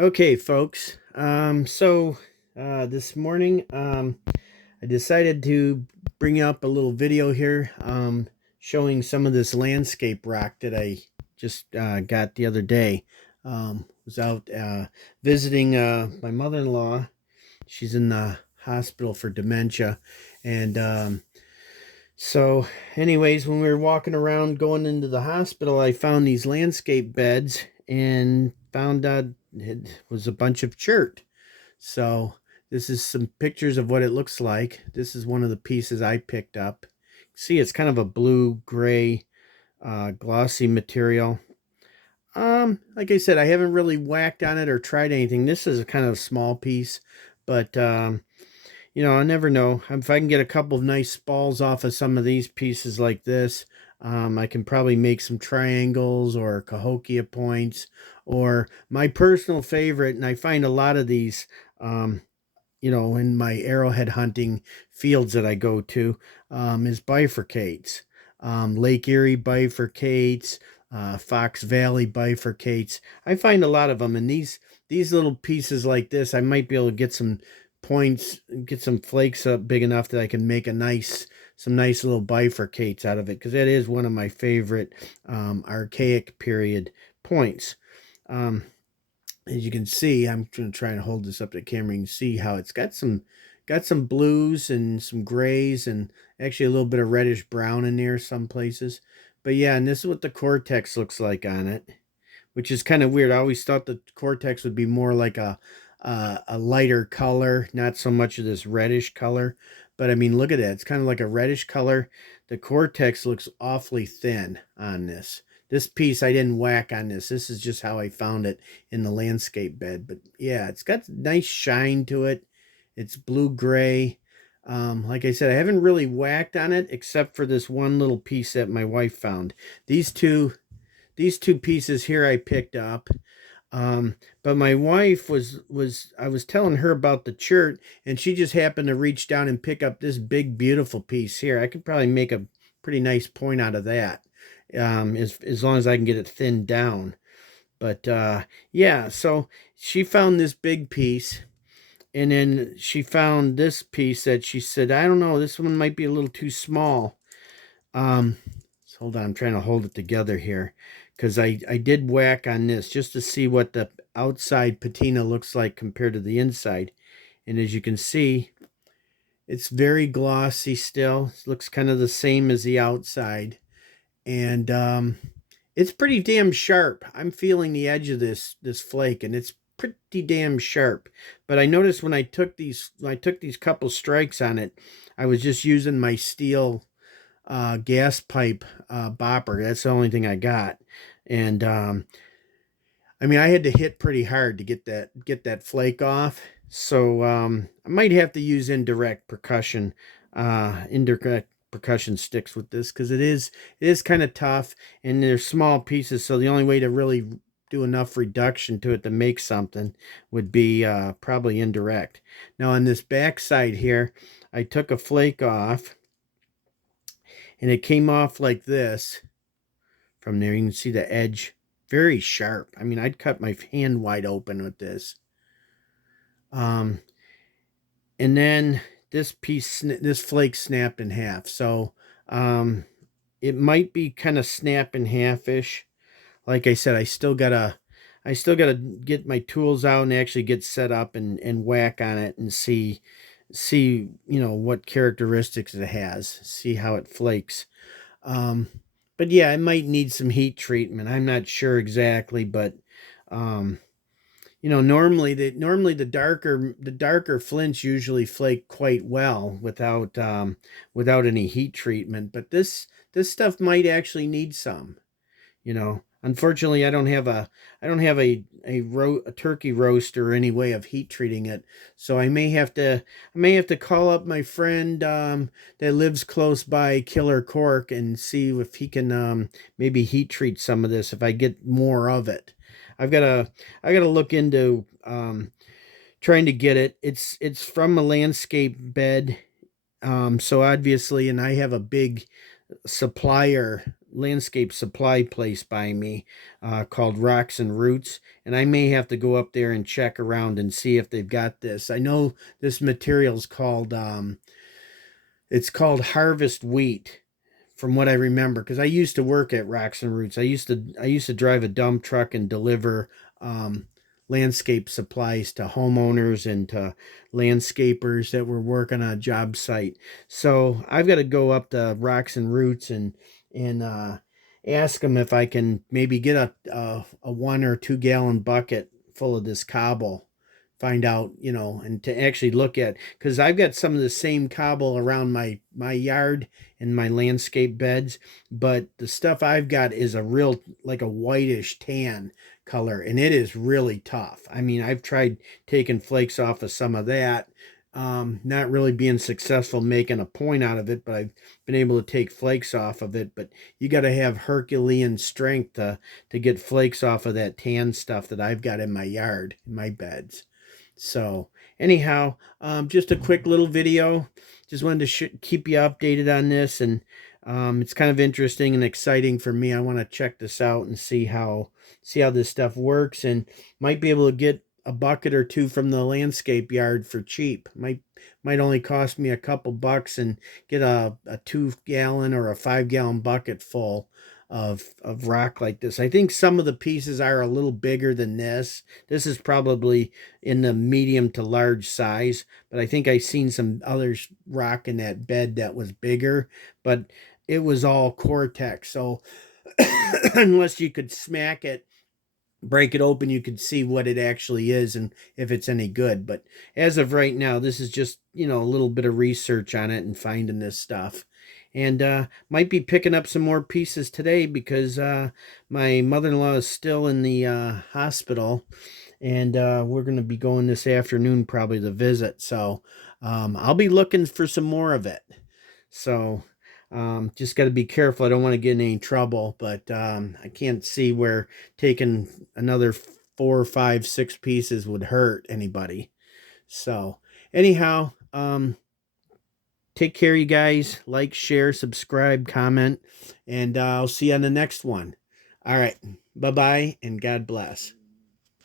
Okay, folks. This morning, I decided to bring up a little video here, showing some of this landscape rock that I just got the other day. Was out visiting my mother-in-law. She's in the hospital for dementia, and anyways, when we were walking around going into the hospital, I found these landscape beds and found out it was a bunch of chert. So this is some pictures of what it looks like. This is one of the pieces I picked up. See, it's kind of a blue gray, glossy material. Like I said, I haven't really whacked on it or tried anything. This is a kind of small piece, but I never know. If I can get a couple of nice spalls off of some of these pieces like this, I can probably make some triangles or cahokia points, or my personal favorite, and I find a lot of these, in my arrowhead hunting fields that I go to, is bifurcates. Lake Erie bifurcates, Fox Valley bifurcates. I find a lot of them, and these little pieces like this, I might be able to get some points, get some flakes up big enough that I can make some nice little bifurcates out of it, because that is one of my favorite archaic period points. As you can see, I'm going to try and hold this up to the camera. You can see how it's got some blues and some grays and actually a little bit of reddish brown in there some places. But yeah, and this is what the cortex looks like on it, which is kind of weird. I always thought the cortex would be more like a lighter color, not so much of this reddish color. But I mean, look at that. It's kind of like a reddish color. The cortex looks awfully thin on this. This piece I didn't whack on this. This is just how I found it in the landscape bed. But yeah, it's got nice shine to it. It's blue gray. Like I said, I haven't really whacked on it except for this one little piece that my wife found. These two pieces here I picked up. But my wife was I was telling her about the chert, and she just happened to reach down and pick up this big beautiful piece here. I could probably make a pretty nice point out of that, as long as I can get it thinned down. But yeah, so she found this big piece, and then she found this piece that she said, I don't know, this one might be a little too small. Um, so hold on, I'm trying to hold it together here, because I did whack on this just to see what the outside patina looks like compared to the inside. And as you can see, it's very glossy still. It looks kind of the same as the outside. And it's pretty damn sharp. I'm feeling the edge of this flake, and it's pretty damn sharp. But I noticed when I took these couple strikes on it, I was just using my steel gas pipe bopper. That's the only thing I got. And I mean, I had to hit pretty hard to get that flake off. So I might have to use indirect percussion sticks with this, because it is kind of tough, and they're small pieces. So the only way to really do enough reduction to it to make something would be probably indirect. Now on this back side here, I took a flake off, and it came off like this. From there, you can see the edge, very sharp. I mean, I'd cut my hand wide open with this. Um, and then this flake snapped in half. So it might be kind of snap in half-ish. Like I said, I still gotta get my tools out and actually get set up and whack on it and see what characteristics it has, see how it flakes. Um, but yeah, it might need some heat treatment. I'm not sure exactly, but um, normally the darker flints usually flake quite well without any heat treatment. But this stuff might actually need some. Unfortunately, I don't have a turkey roast or any way of heat treating it, so I may have to call up my friend that lives close by Killer Cork and see if he can maybe heat treat some of this if I get more of it. I've got to I got to look into trying to get it. It's from a landscape bed, so obviously, and I have a big supplier landscape supply place by me called Rocks and Roots, and I may have to go up there and check around and see if they've got this. I know this material's called it's called harvest wheat, from what I remember, because I used to work at Rocks and Roots. I used to drive a dump truck and deliver um, landscape supplies to homeowners and to landscapers that were working on a job site. So I've got to go up to Rocks and Roots and ask them if I can maybe get a 1 or 2 gallon bucket full of this cobble. Find out, and to actually look at, because I've got some of the same cobble around my yard in my landscape beds, but the stuff I've got is a real, like a whitish tan color, and it is really tough. I mean, I've tried taking flakes off of some of that, not really being successful making a point out of it, but I've been able to take flakes off of it. But you got to have Herculean strength to get flakes off of that tan stuff that I've got in my yard, in my beds. So anyhow, just a quick little video. Just wanted to keep you updated on this, and it's kind of interesting and exciting for me. I want to check this out and see how this stuff works, and might be able to get a bucket or two from the landscape yard for cheap. Might only cost me a couple bucks, and get a 2 gallon or a 5 gallon bucket full of rock like this. I think some of the pieces are a little bigger than this. This is probably in the medium to large size, but I think I seen some others rock in that bed that was bigger, but it was all Cortex. So unless you could smack it, break it open, you could see what it actually is and if it's any good. But as of right now, this is just, a little bit of research on it and finding this stuff. And might be picking up some more pieces today because my mother-in-law is still in the hospital, and we're going to be going this afternoon probably to visit. So I'll be looking for some more of it. So just got to be careful. I don't want to get in any trouble, but I can't see where taking another 4, 5, 6 pieces would hurt anybody. So anyhow, take care, you guys. Like, share, subscribe, comment, and I'll see you on the next one. All right. Bye bye, and God bless.